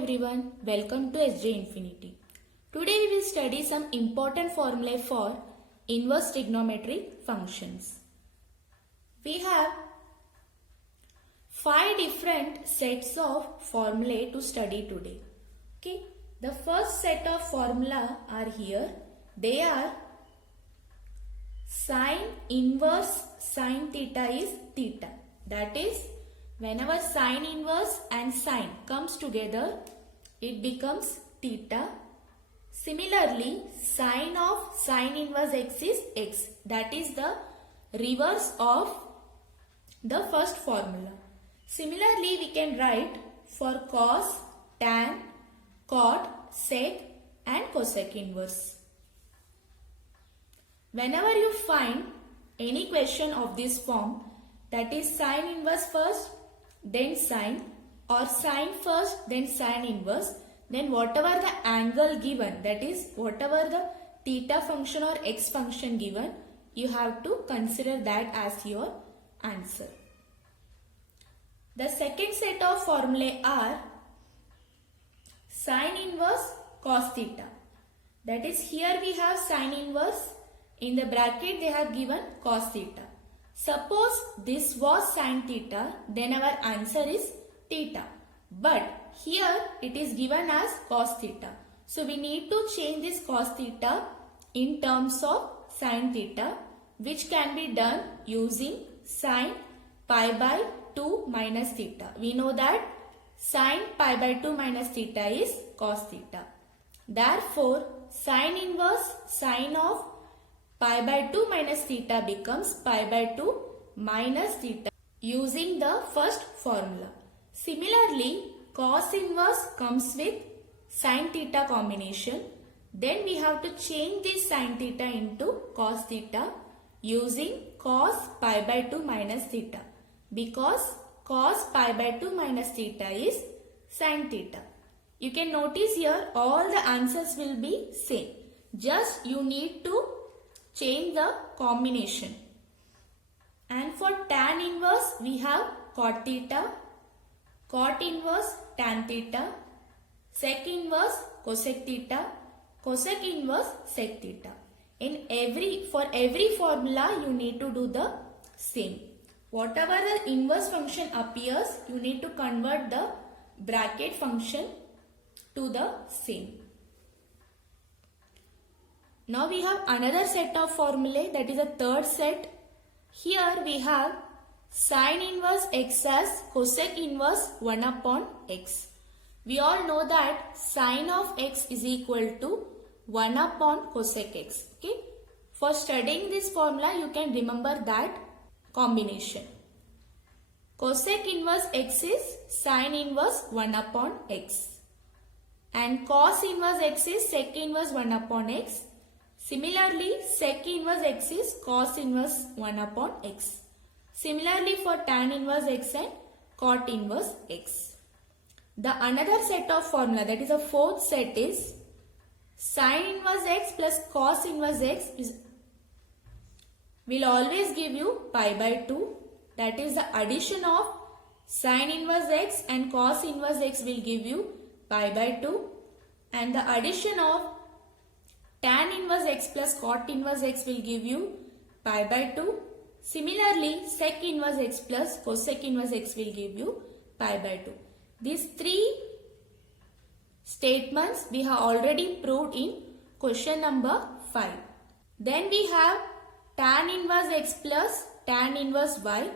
everyone, welcome to SJ Infinity. Today we will study some important formulae for inverse trigonometric functions. We have 5 different sets of formulae to study today. Okay, the first set of formula are here. They are sine inverse sine theta is theta. That is, whenever sine inverse and sine comes together, it becomes theta. Similarly, sine of sine inverse x is x. That is the reverse of the first formula. Similarly, we can write for cos, tan, cot, sec and cosec inverse. Whenever you find any question of this form, that is sine inverse first, then sine, or sine first, then sine inverse, then whatever the angle given, that is whatever the theta function or x function given, you have to consider that as your answer. The second set of formulae are sine inverse cos theta. That is, here we have sine inverse, in the bracket they have given cos theta. Suppose this was sine theta, then our answer is theta. But here it is given as cos theta. So we need to change this cos theta in terms of sine theta, which can be done using sine pi by 2 minus theta. We know that sine pi by 2 minus theta is cos theta. Therefore, sine inverse sine of pi by 2 minus theta becomes pi by 2 minus theta using the first formula. Similarly, cos inverse comes with sin theta combination. Then we have to change this sin theta into cos theta using cos pi by 2 minus theta, because cos pi by 2 minus theta is sin theta. You can notice here all the answers will be same. Just you need to change the combination. And for tan inverse, we have cot theta, cot inverse tan theta, sec inverse cosec theta, cosec inverse sec theta. For every formula, you need to do the same. Whatever the inverse function appears, you need to convert the bracket function to the same. Now we have another set of formulae, that is a third set. Here we have sine inverse x as cosec inverse 1 upon x. We all know that sine of x is equal to 1 upon cosec x. Okay? For studying this formula, you can remember that combination. Cosec inverse x is sine inverse 1 upon x. And cos inverse x is sec inverse 1 upon x. Similarly, sec inverse x is cos inverse 1 upon x. Similarly, for tan inverse x and cot inverse x. The another set of formula, that is a fourth set, is sin inverse x plus cos inverse x will always give you pi by 2. That is, the addition of sin inverse x and cos inverse x will give you pi by 2. And the addition of tan inverse x plus cot inverse x will give you pi by 2. Similarly, sec inverse x plus cosec inverse x will give you pi by 2. These three statements we have already proved in question number 5. Then we have tan inverse x plus tan inverse y,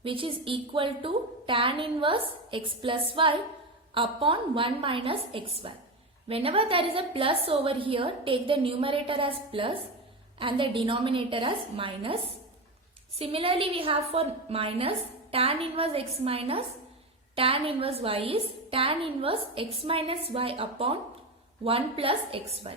which is equal to tan inverse x plus y upon 1 minus xy. Whenever there is a plus over here, take the numerator as plus and the denominator as minus. Similarly, we have for minus tan inverse x minus tan inverse y is tan inverse x minus y upon 1 plus xy.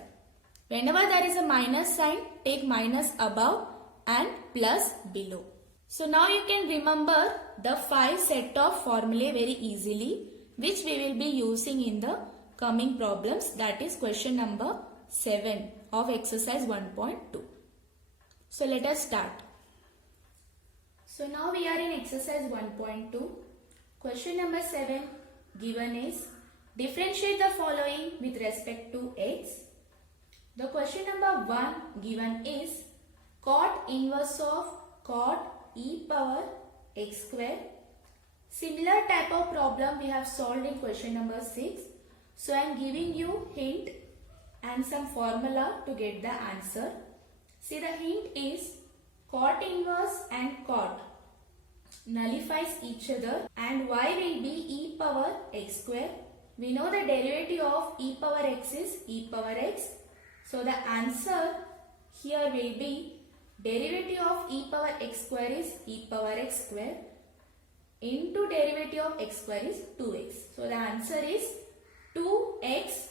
Whenever there is a minus sign, take minus above and plus below. So now you can remember the 5 set of formulae very easily, which we will be using in the coming problems, that is question number 7 of exercise 1.2. So let us start. So now we are in exercise 1.2. Question number 7 given is Differentiate the following with respect to x. The question number 1 given is cot inverse of cot e power x square. Similar type of problem we have solved in question number 6. So I am giving you hint and some formula to get the answer. See, the hint is cot inverse and cot nullifies each other and y will be e power x square. We know the derivative of e power x is e power x. So the answer here will be derivative of e power x square is e power x square into derivative of x square is 2x. So the answer is 2x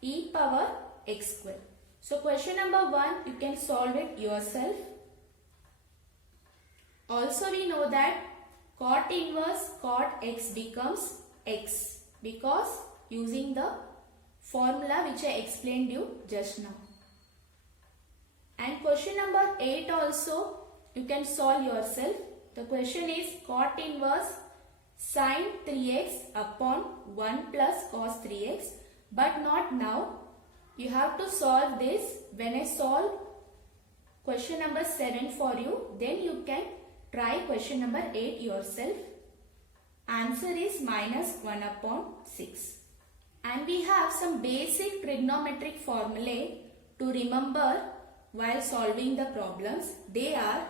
e power x square. So question number 1 you can solve it yourself. Also we know that cot inverse cot x becomes x because using the formula which I explained you just now. And question number 8 also you can solve yourself. The question is cot inverse sin 3x upon 1 plus cos 3x, but not now. You have to solve this when I solve question number 7 for you. Then you can try question number 8 yourself. Answer is minus 1 upon 6. And we have some basic trigonometric formulae to remember while solving the problems. They are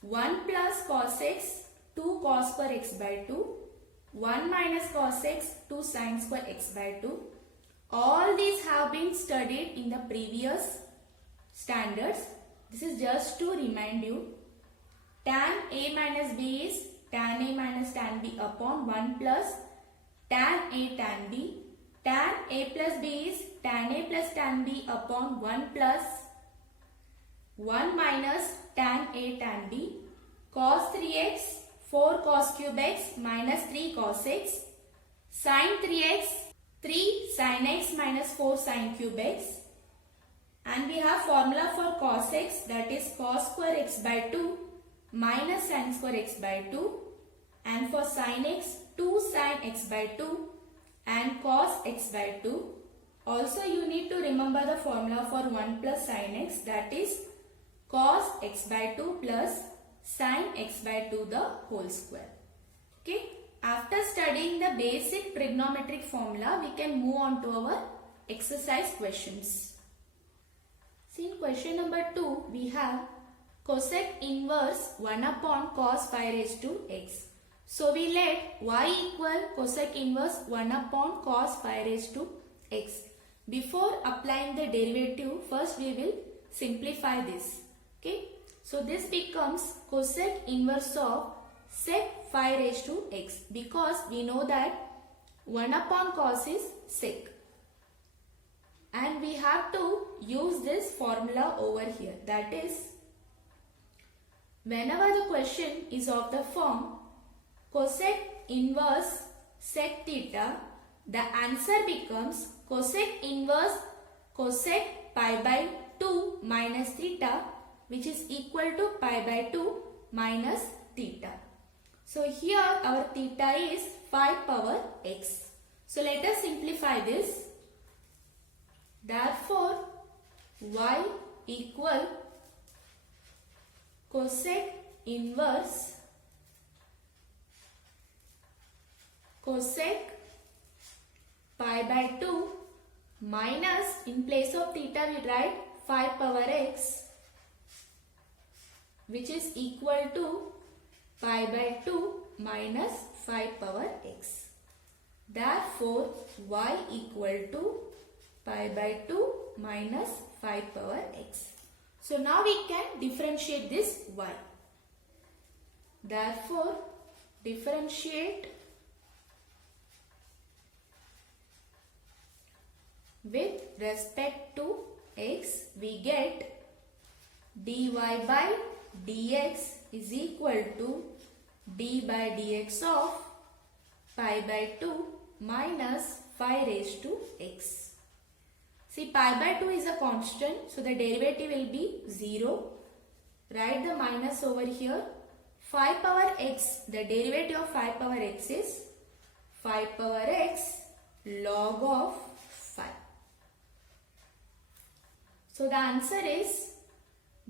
1 plus cos x, 2 cos square x by 2, 1 minus cos x, 2 sin square x by 2. All these have been studied in the previous standards. This is just to remind you. Tan a minus b is tan a minus tan b upon 1 plus tan a tan b. Tan a plus b is tan a plus tan b upon 1 plus 1 minus tan a tan b. Cos 3x, 4 cos cube x minus 3 cos x. Sin 3x, 3 sin x minus 4 sin cube x. And we have formula for cos x, that is cos square x by 2 minus sin square x by 2. And for sin x, 2 sin x by 2 and cos x by 2. Also you need to remember the formula for 1 plus sin x, that is cos x by 2 plus sin x by 2 the whole square. Okay. After studying the basic trigonometric formula, we can move on to our exercise questions. See, in question number 2, we have cosec inverse 1 upon cos 5 raised to x. So we let y equal cosec inverse 1 upon cos 5 raised to x. Before applying the derivative, first we will simplify this. Okay. So this becomes cosec inverse of sec 5 raised to x, because we know that 1 upon cos is sec. And we have to use this formula over here. That is, whenever the question is of the form cosec inverse sec theta, the answer becomes cosec inverse cosec pi by 2 minus theta, which is equal to pi by 2 minus theta. So here our theta is 5 power x. So let us simplify this. Therefore, y equal cosec inverse cosec pi by 2 minus, in place of theta we write 5 power x, which is equal to pi by 2 minus 5 power x. Therefore, y equal to pi by 2 minus 5 power x. So now we can differentiate this y. Therefore, differentiate with respect to x, we get dy by dx is equal to d by dx of pi by 2 minus 5 raised to x. See, pi by 2 is a constant, so the derivative will be 0. Write the minus over here. 5 power x, the derivative of 5 power x is 5 power x log of 5. So the answer is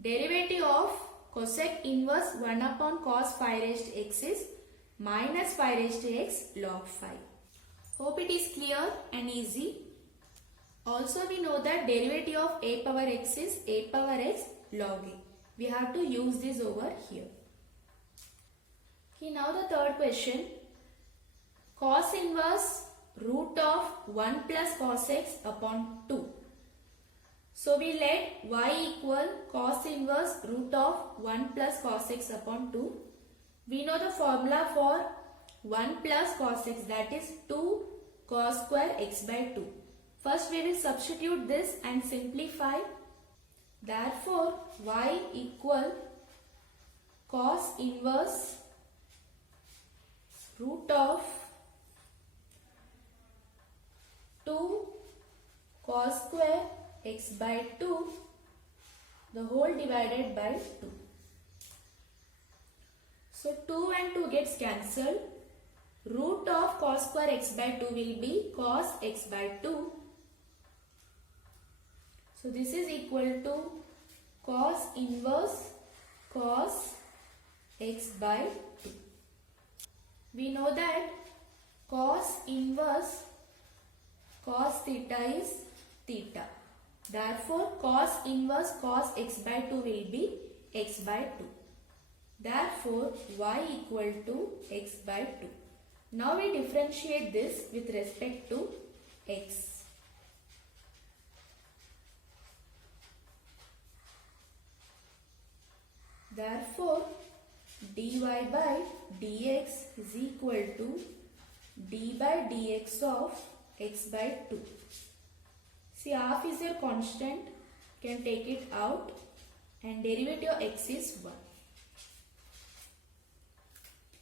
derivative of cosec inverse 1 upon cos 5 raised to x is minus 5 raised to x log 5. Hope it is clear and easy. Also we know that derivative of a power x is a power x log a. We have to use this over here. Okay, now the third question. Cos inverse root of 1 plus cos x upon 2. So we let y equal cos inverse root of 1 plus cos x upon 2. We know the formula for 1 plus cos x, that is 2 cos square x by 2. First we will substitute this and simplify. Therefore y equal cos inverse root of 2 cos square x by 2 the whole divided by 2. So 2 and 2 gets cancelled. Root of cos square x by 2 will be cos x by 2. So this is equal to cos inverse cos x by 2. We know that cos inverse cos theta is theta. Therefore cos inverse cos x by 2 will be x by 2. Therefore y equal to x by 2. Now we differentiate this with respect to x. Therefore dy by dx is equal to d by dx of x by 2. See, half is a constant, can take it out, and derivative of x is 1.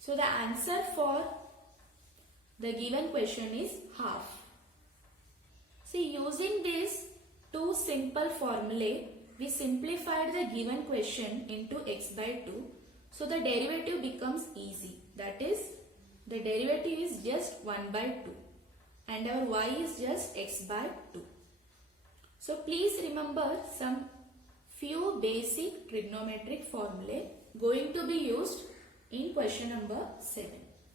So the answer for the given question is half. See, using these two simple formulae, we simplified the given question into x by 2. So the derivative becomes easy. That is, the derivative is just 1 by 2. And our y is just x by 2. So please remember some few basic trigonometric formulae going to be used in question number 7.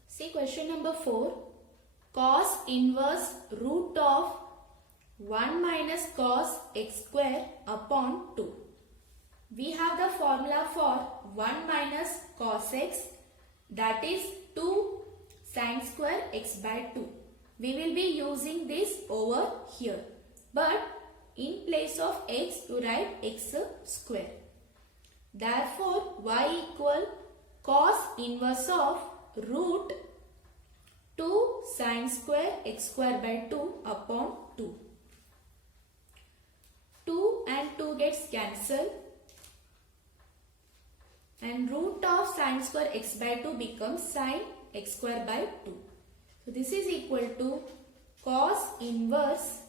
See question number 4. Cos inverse root of 1 minus cos x square upon 2. We have the formula for 1 minus cos x, that is 2 sin square x by 2. We will be using this over here. But in place of x, to write x square. Therefore, y equal cos inverse of root 2 sin square x square by 2 upon 2. 2 and 2 gets cancelled. And root of sin square x by 2 becomes sin x square by 2. So this is equal to cos inverse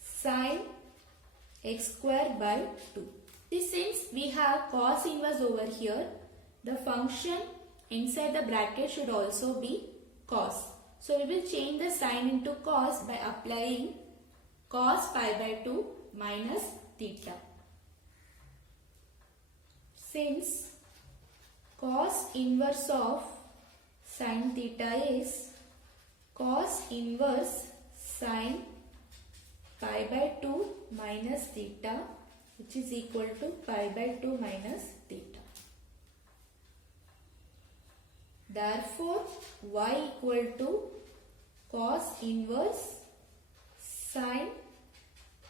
sin x square by 2. Since we have cos inverse over here, the function inside the bracket should also be cos. So we will change the sign into cos by applying cos pi by 2 minus theta. Since cos inverse of sin theta is cos inverse sin pi by 2 minus theta, which is equal to pi by 2 minus theta. Therefore, y equal to cos inverse sin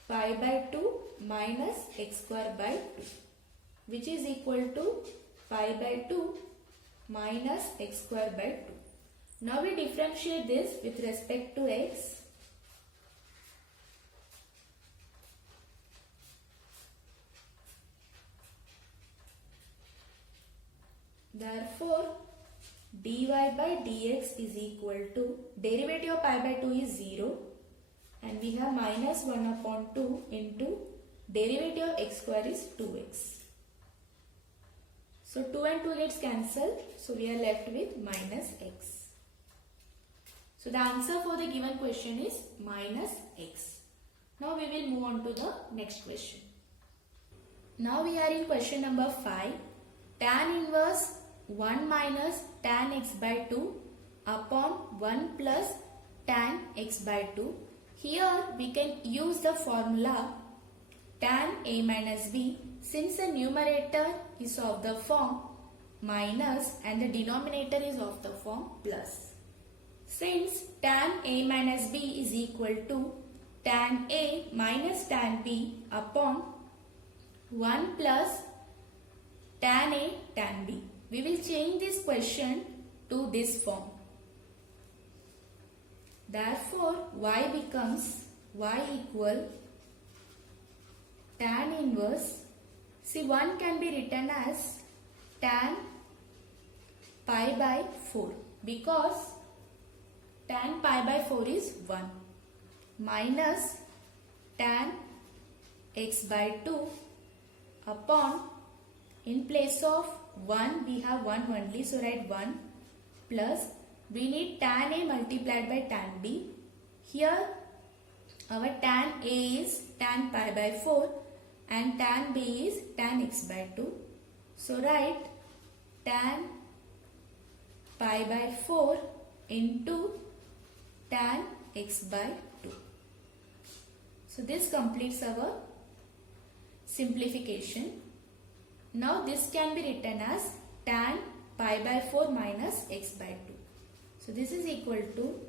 pi by 2 minus x square by 2, which is equal to pi by 2 minus x square by 2. Now we differentiate this with respect to x. Therefore, dy by dx is equal to, derivative of pi by 2 is 0, and we have minus 1 upon 2 into derivative of x square is 2x. So 2 and 2 gets cancelled, so we are left with minus x. So the answer for the given question is minus x. Now we will move on to the next question. Now we are in question number 5. Tan inverse 1 minus tan x by 2 upon 1 plus tan x by 2. Here we can use the formula tan a minus b, since the numerator is of the form minus and the denominator is of the form plus. Since tan a minus b is equal to tan a minus tan b upon 1 plus tan a tan b, we will change this question to this form. Therefore, y becomes y equal tan inverse. See, 1 can be written as tan pi by 4 because tan pi by 4 is 1 minus tan x by 2 upon, in place of 1 we have 1 only, so write 1 plus, we need tan a multiplied by tan b. Here our tan a is tan pi by 4 and tan b is tan x by 2. So write tan pi by 4 into tan x by 2. So this completes our simplification. Now this can be written as tan pi by 4 minus x by 2. So this is equal to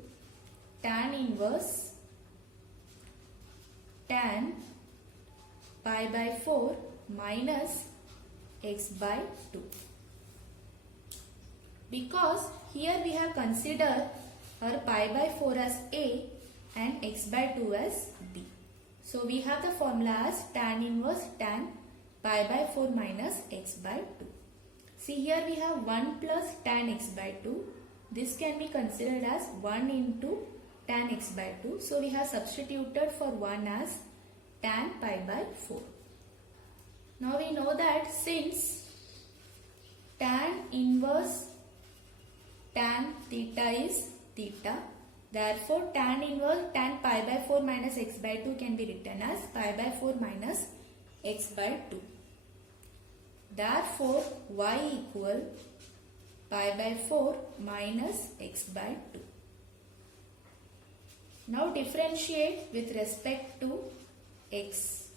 tan inverse tan pi by 4 minus x by 2. Because here we have considered our pi by 4 as a and x by 2 as b. So we have the formula as tan inverse tan pi by 4 minus x by 2. See, here we have 1 plus tan x by 2. This can be considered as 1 into tan x by 2. So we have substituted for 1 as tan pi by 4. Now we know that since tan inverse tan theta is theta, therefore tan inverse tan pi by 4 minus x by 2 can be written as pi by 4 minus x by 2. Therefore y equal pi by 4 minus x by 2. Now differentiate with respect to x.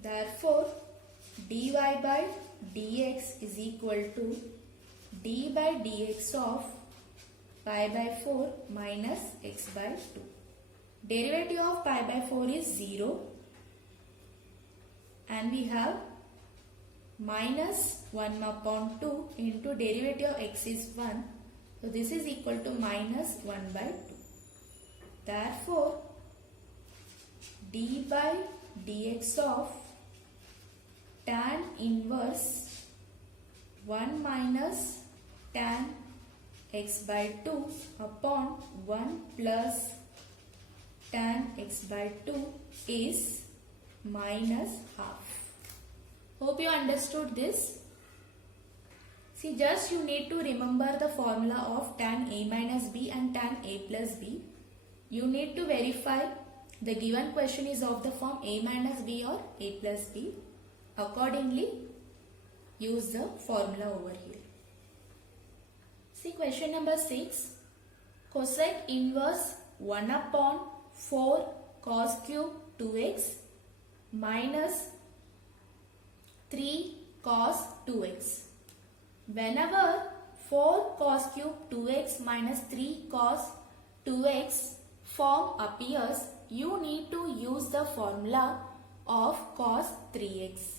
Therefore dy by dx is equal to d by dx of pi by 4 minus x by 2. Derivative of pi by 4 is 0 and we have minus 1 upon 2 into derivative of x is 1. So this is equal to minus 1 by 2. Therefore d by dx of tan inverse 1 minus tan x by 2 upon 1 plus tan x by 2 is minus half. Hope you understood this. See, just you need to remember the formula of tan a minus b and tan a plus b. You need to verify the given question is of the form a minus b or a plus b. Accordingly, use the formula over here. See, question number 6. Cosec inverse 1 upon 4 cos cube 2x minus 3 cos 2x. Whenever 4 cos cube 2x minus 3 cos 2x form appears, you need to use the formula of cos 3x.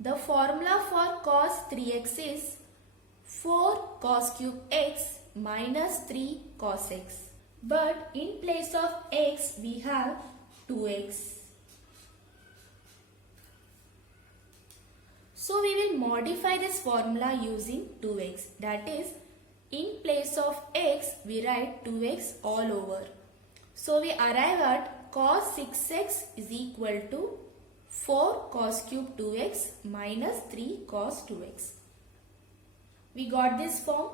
The formula for cos 3x is 4 cos cube x minus 3 cos x. But in place of x we have 2x. So we will modify this formula using 2x. That is, in place of x we write 2x all over. So we arrive at cos 6x is equal to 4 cos cube 2x minus 3 cos 2x. We got this form.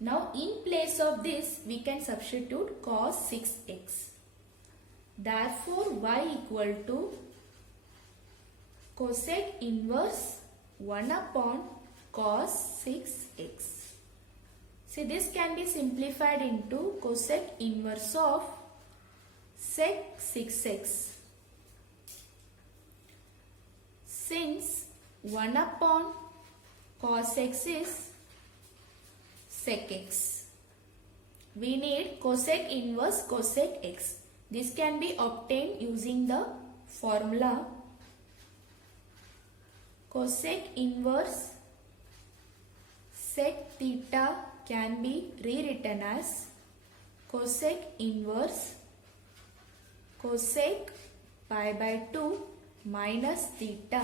Now in place of this we can substitute cos 6x. Therefore y equal to cosec inverse 1 upon cos 6x. See, this can be simplified into cosec inverse of sec 6x. Since 1 upon cos x is sec x, we need cosec inverse cosec x. This can be obtained using the formula cosec inverse sec theta can be rewritten as cosec inverse cosec pi by 2 minus theta,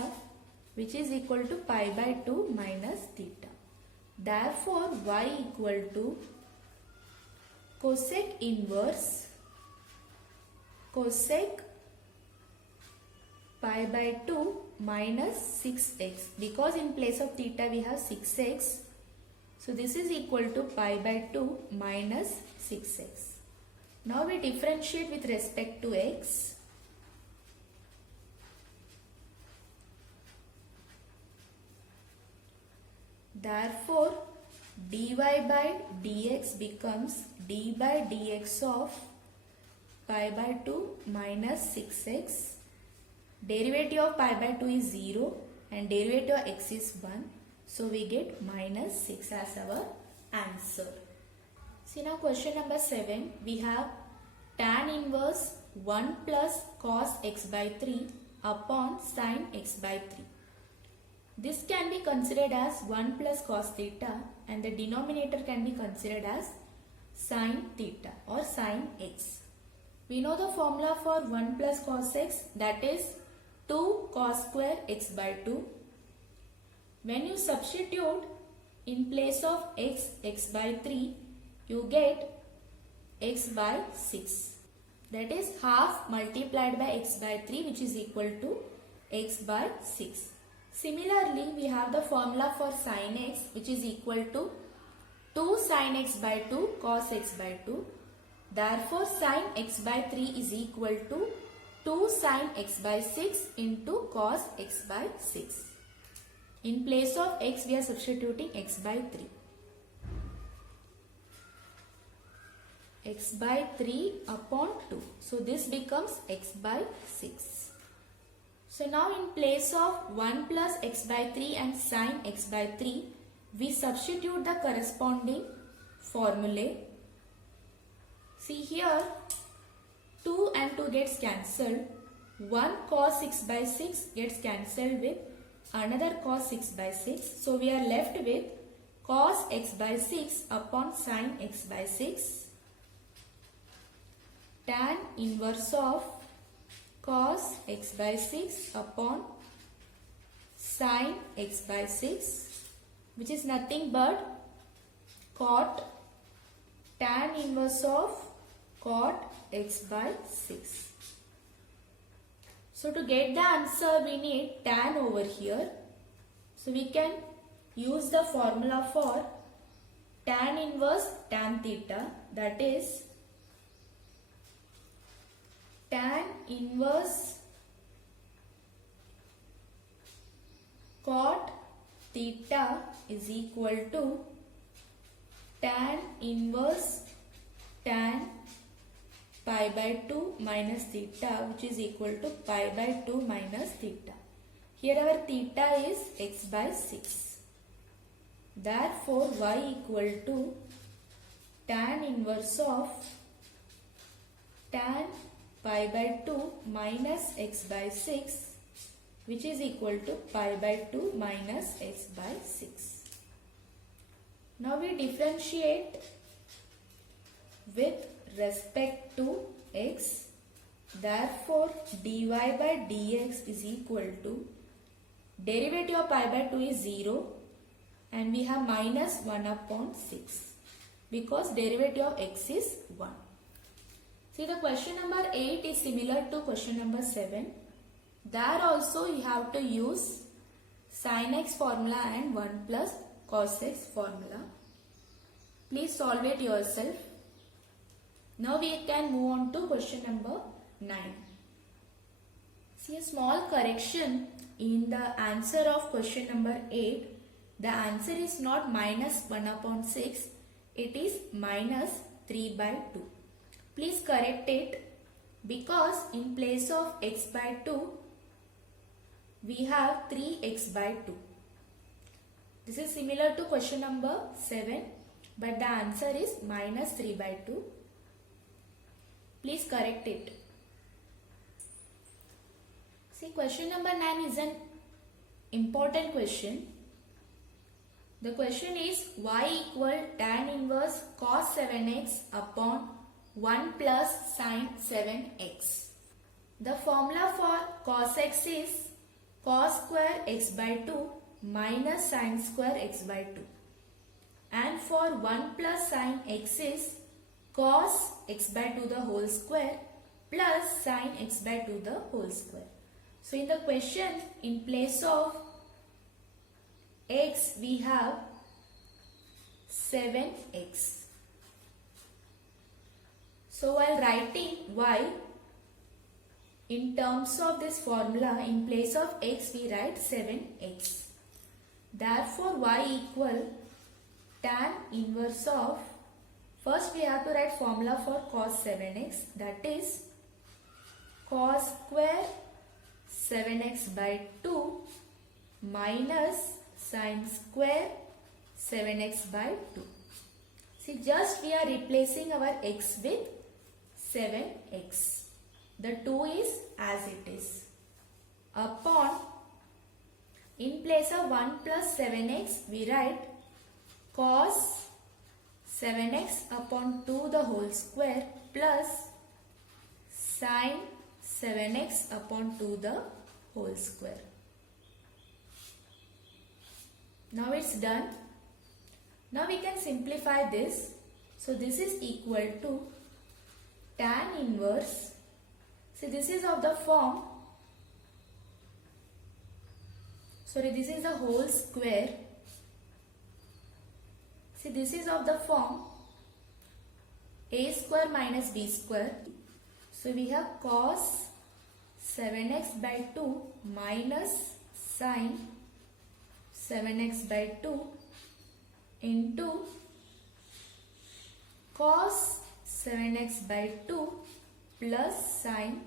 which is equal to pi by 2 minus theta. Therefore y equal to cosec inverse cosec pi by 2 minus 6x, because in place of theta we have 6x. So this is equal to pi by 2 minus 6x. Now we differentiate with respect to x. Therefore dy by dx becomes d by dx of pi by 2 minus 6x. Derivative of pi by 2 is 0 and derivative of x is 1. So we get minus 6 as our answer. See, now question number 7. We have tan inverse 1 plus cos x by 3 upon sin x by 3. This can be considered as 1 plus cos theta and the denominator can be considered as sin theta or sin x. We know the formula for 1 plus cos x, that is 2 cos square x by 2. When you substitute in place of x, x by 3, you get x by 6. That is half multiplied by x by 3, which is equal to x by 6. Similarly, we have the formula for sin x, which is equal to 2 sin x by 2 cos x by 2. Therefore, sin x by 3 is equal to 2 sin x by 6 into cos x by 6. In place of x, we are substituting x by 3. X by 3 upon 2. So this becomes x by 6. So now in place of 1 plus x by 3 and sin x by 3, we substitute the corresponding formulae. See here, 2 and 2 gets cancelled. 1 cos 6 by 6 gets cancelled with another cos 6 by 6. So we are left with cos x by 6 upon sin x by 6. Tan inverse of cos x by 6 upon sin x by 6, which is nothing but cot tan inverse of cot x by 6. So to get the answer, we need tan over here. So we can use the formula for tan inverse tan theta, that is tan inverse cot theta is equal to tan inverse tan pi by 2 minus theta, which is equal to pi by 2 minus theta. Here our theta is x by 6. Therefore y equal to tan inverse of tan pi by 2 minus x by 6, which is equal to pi by 2 minus x by 6. Now we differentiate with respect to x. Therefore dy by dx is equal to derivative of pi by 2 is 0 and we have minus 1 upon 6 because derivative of x is 1. See, the question number 8 is similar to question number 7. There also you have to use sin x formula and 1 plus cos x formula. Please solve it yourself. Now we can move on to question number 9. See a small correction in the answer of question number 8. The answer is not minus 1 upon 6. It is minus 3 by 2. Please correct it, because in place of x by 2, we have 3x by 2. This is similar to question number 7, but the answer is minus 3 by 2. Please correct it. See, question number 9 is an important question. The question is y equal tan inverse cos 7x upon 1 plus sin 7x. The formula for cos x is cos square x by 2 minus sin square x by 2. And for 1 plus sin x is cos x by 2 the whole square plus sin x by 2 the whole square. So in the question, in place of x we have 7x. So while writing y, in terms of this formula, in place of x we write 7x. Therefore y equal tan inverse of, first we have to write formula for cos 7x, that is cos square 7x by 2 minus sin square 7x by 2. See, just we are replacing our x with 7x. The 2 is as it is. Upon, in place of 1 plus 7x, we write cos 7x upon 2 the whole square plus sin 7x upon 2 the whole square. Now it's done. Now we can simplify this. So this is equal to tan inverse. See, this is of the form, this is the whole square. See, this is of the form a square minus b square. So we have cos 7x by 2 minus sin 7x by 2 into cos 7x by 2 plus sin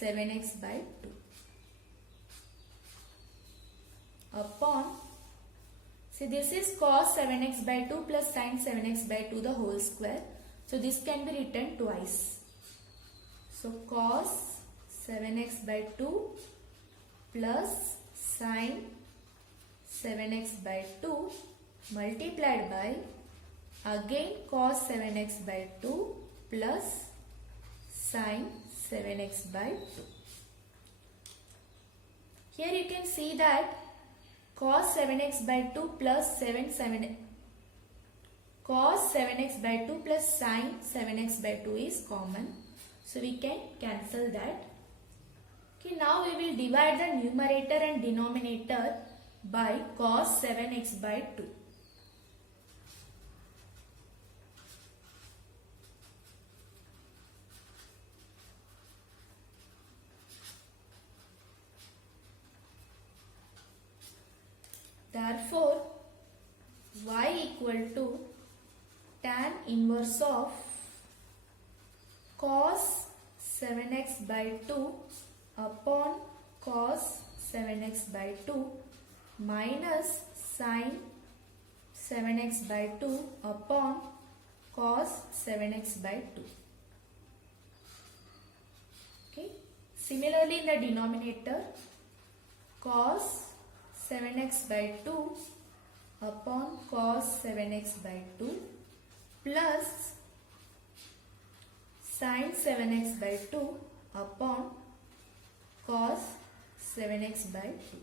7x by 2 upon, see, this is cos 7x by 2 plus sin 7x by 2 the whole square. So this can be written twice. So cos 7x by 2 plus sin 7x by 2 multiplied by again cos 7x by 2 plus sin 7x by 2. Here you can see that cos 7x by 2 plus cos 7x by 2 plus sin 7x by 2 is common. So we can cancel that. Okay, now we will divide the numerator and denominator by cos 7x by 2. Therefore, y equal to tan inverse of cos 7x by 2 upon cos 7x by 2 minus sin 7x by 2 upon cos 7x by 2. Okay. Similarly, in the denominator, cos 7x by 2 upon cos 7x by 2 plus sin 7x by 2 upon cos 7x by 2.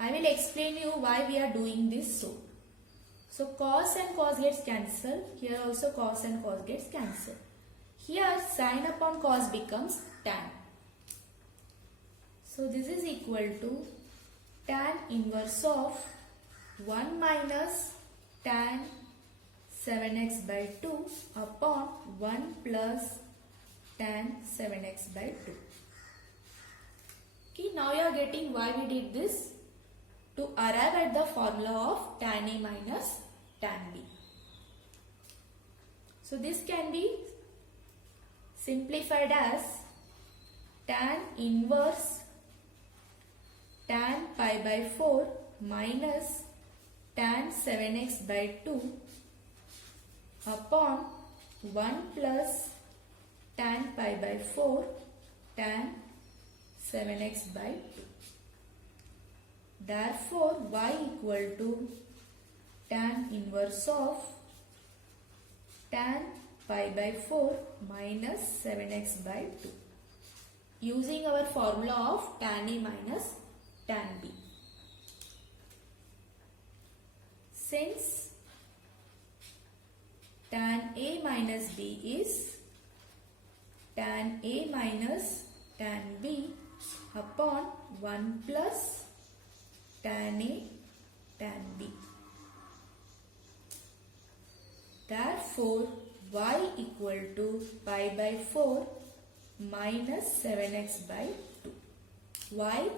I will explain you why we are doing this so. So cos and cos gets cancelled. Here also cos and cos gets cancelled. Here sin upon cos becomes tan. So this is equal to tan inverse of 1 minus tan 7x by 2 upon 1 plus tan 7x by 2. Okay, now you are getting why we did this. To arrive at the formula of tan A minus tan B. So this can be simplified as tan inverse tan pi by 4 minus tan 7x by 2 upon 1 plus tan pi by 4 tan 7x by 2. Therefore, y equal to tan inverse of tan pi by 4 minus 7x by 2. Using our formula of tan A minus tan B. Since tan A minus B is tan A minus tan B upon 1 plus tan A tan B. Therefore, y equal to pi by 4 minus 7x by 2. Why?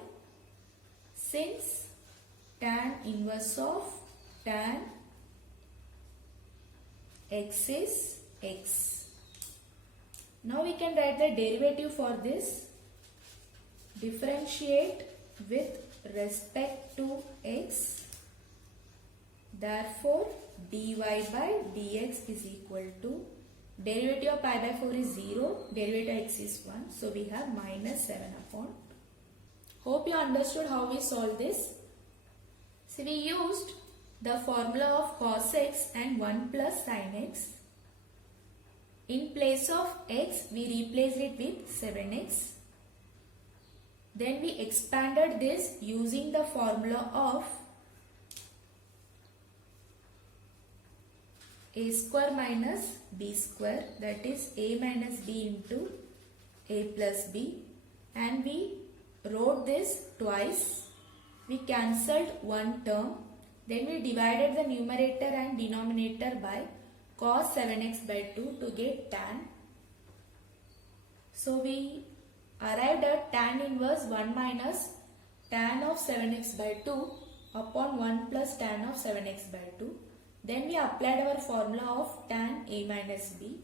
Since tan inverse of tan x is x. Now we can write the derivative for this. Differentiate with respect to x. Therefore, dy by dx is equal to derivative of pi by 4 is 0, derivative of x is 1. So we have minus 7 upon 2. Hope you understood how we solve this. So we used the formula of cos x and 1 plus sin x. In place of x, we replaced it with 7x. Then we expanded this using the formula of a square minus b square, that is a minus b into a plus b, and we wrote this twice. We cancelled one term, then we divided the numerator and denominator by cos 7x by 2 to get tan. So we arrived at tan inverse 1 minus tan of 7x by 2 upon 1 plus tan of 7x by 2. Then we applied our formula of tan A minus B.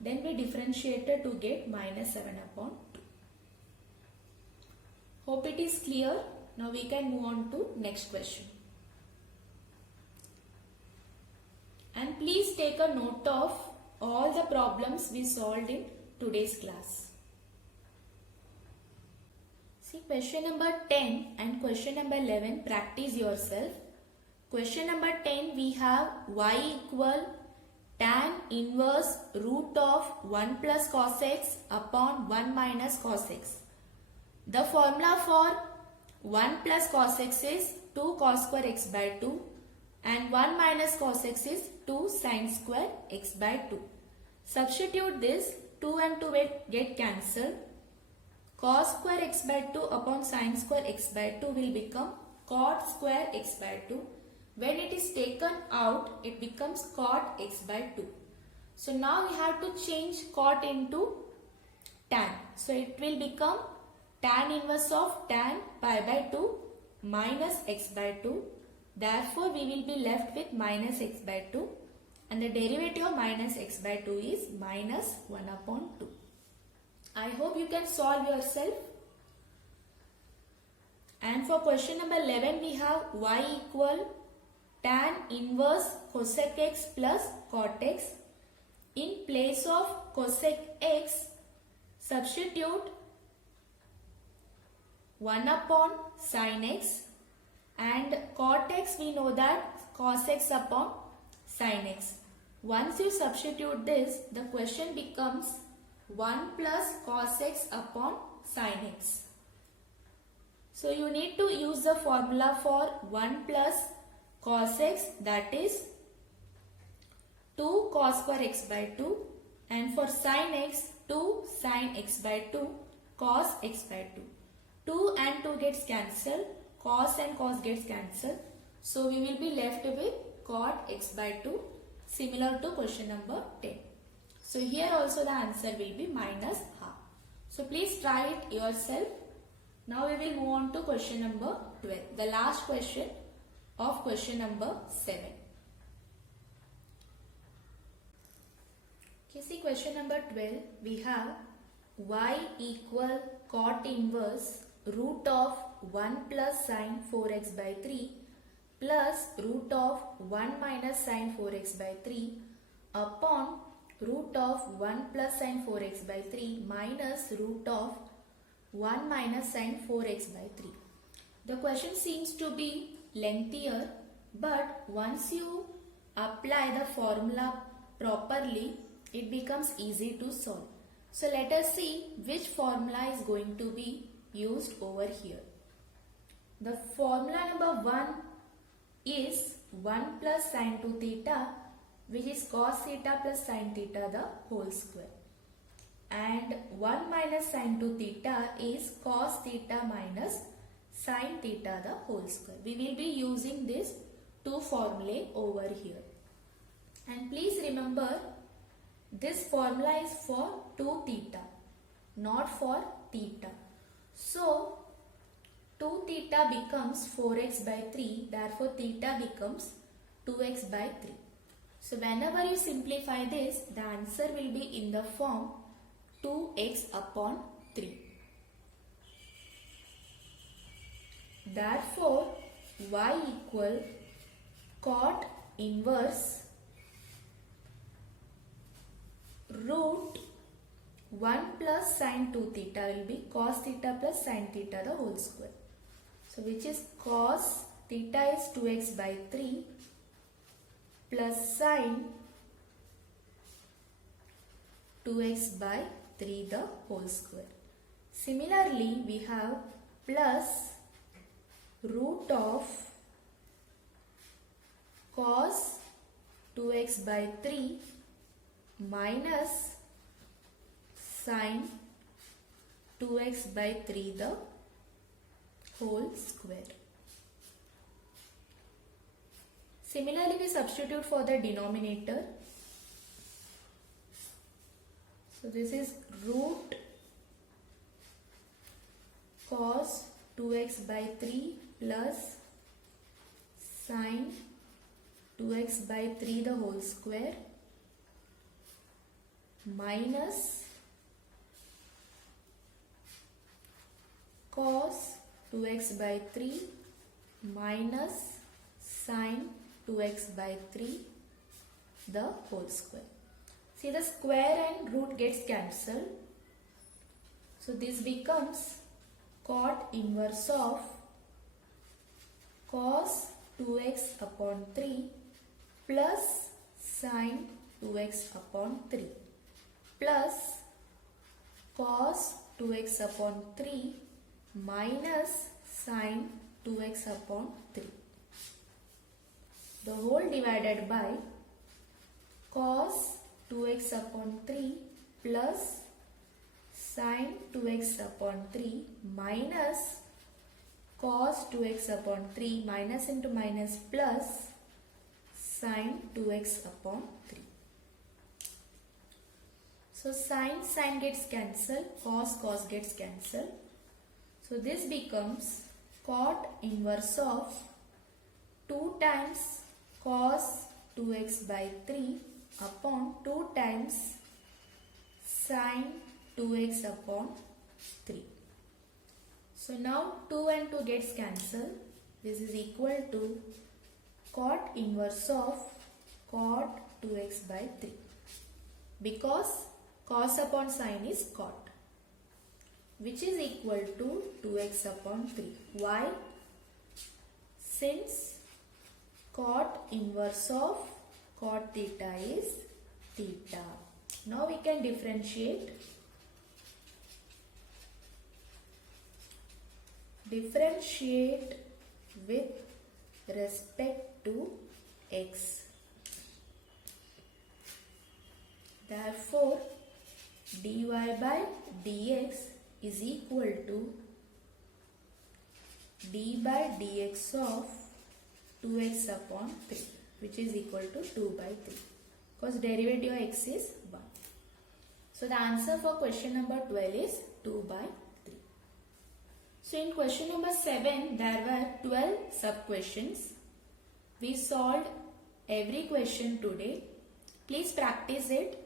Then we differentiated to get minus 7 upon 2. Hope it is clear. Now we can move on to next question. And please take a note of all the problems we solved in today's class. See, question number 10 and question number 11, practice yourself. Question number 10, we have y equal tan inverse root of 1 plus cos x upon 1 minus cos x. The formula for 1 plus cos x is 2 cos square x by 2 and 1 minus cos x is 2 sin square x by 2. Substitute this, 2 and 2 will get cancelled. Cos square x by 2 upon sin square x by 2 will become cot square x by 2. When it is taken out, it becomes cot x by 2. So now we have to change cot into tan. So it will become tan inverse of tan pi by 2 minus x by 2. Therefore, we will be left with minus x by 2. And the derivative of minus x by 2 is minus 1 upon 2. I hope you can solve yourself. And for question number 11, we have y equal tan inverse cosec x plus cot x. In place of cosec x, substitute 1 upon sin x, and cot x we know that cos x upon sin x. Once you substitute this, the question becomes 1 plus cos x upon sin x. So you need to use the formula for 1 plus cos x, that is 2 cos square x by 2, and for sin x 2 sin x by 2 cos x by 2. 2 and 2 gets cancelled. Cos and cos gets cancelled. So we will be left with cot x by 2, similar to question number 10. So here also the answer will be minus half. So please try it yourself. Now we will move on to question number 12, the last question of question number 7. Okay, see question number 12, we have y equal cot inverse root of 1 plus sine 4x by 3 plus root of 1 minus sine 4x by 3 upon root of 1 plus sine 4x by 3 minus root of 1 minus sine 4x by 3. The question seems to be lengthier, but once you apply the formula properly, it becomes easy to solve. So let us see which formula is going to be used over here. The formula number 1 is 1 plus sine 2 theta, which is cos theta plus sine theta the whole square. And 1 minus sine 2 theta is cos theta minus sine theta the whole square. We will be using these two formulae over here. And please remember, this formula is for 2 theta, not for theta. So 2 theta becomes 4x by 3, therefore theta becomes 2x by 3. So whenever you simplify this, the answer will be in the form 2x upon 3. Therefore, y equal cot inverse root 1 plus sine 2 theta will be cos theta plus sine theta the whole square. So which is cos theta is 2x by 3 plus sine 2x by 3 the whole square. Similarly, we have plus root of cos 2x by 3 minus sine 2x by 3 the whole square. Similarly, we substitute for the denominator. So this is root cos 2x by 3 plus sine 2x by 3 the whole square minus cos 2x by 3 minus sine 2x by 3 the whole square. See, the square and root gets cancelled. So this becomes cot inverse of cos 2x upon 3 plus sine 2x upon 3 plus cos 2x upon 3 minus sine 2x upon 3. The whole divided by cos 2x upon 3 plus sine 2x upon 3 minus cos 2x upon 3 minus into minus plus sine 2x upon 3. So sine gets cancelled, cos gets cancelled. So this becomes cot inverse of 2 times cos 2x by 3 upon 2 times sine 2x upon 3. So now 2 and 2 gets cancelled. This is equal to cot inverse of cot 2x by 3, because cos upon sine is cot, which is equal to 2x upon 3. Why? Since cot inverse of cot theta is theta. Now we can differentiate. Differentiate with respect to x. Therefore, dy by dx is equal to by dx of 2x upon 3, which is equal to 2 by 3, because derivative of x is 1. So the answer for question number 12 is 2 by 3. So in question number 7, there were 12 sub-questions. We solved every question today. Please practice it.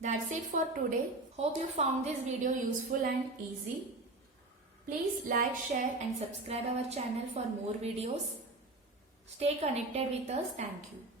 That's it for today. Hope you found this video useful and easy. Please like, share and subscribe our channel for more videos. Stay connected with us. Thank you.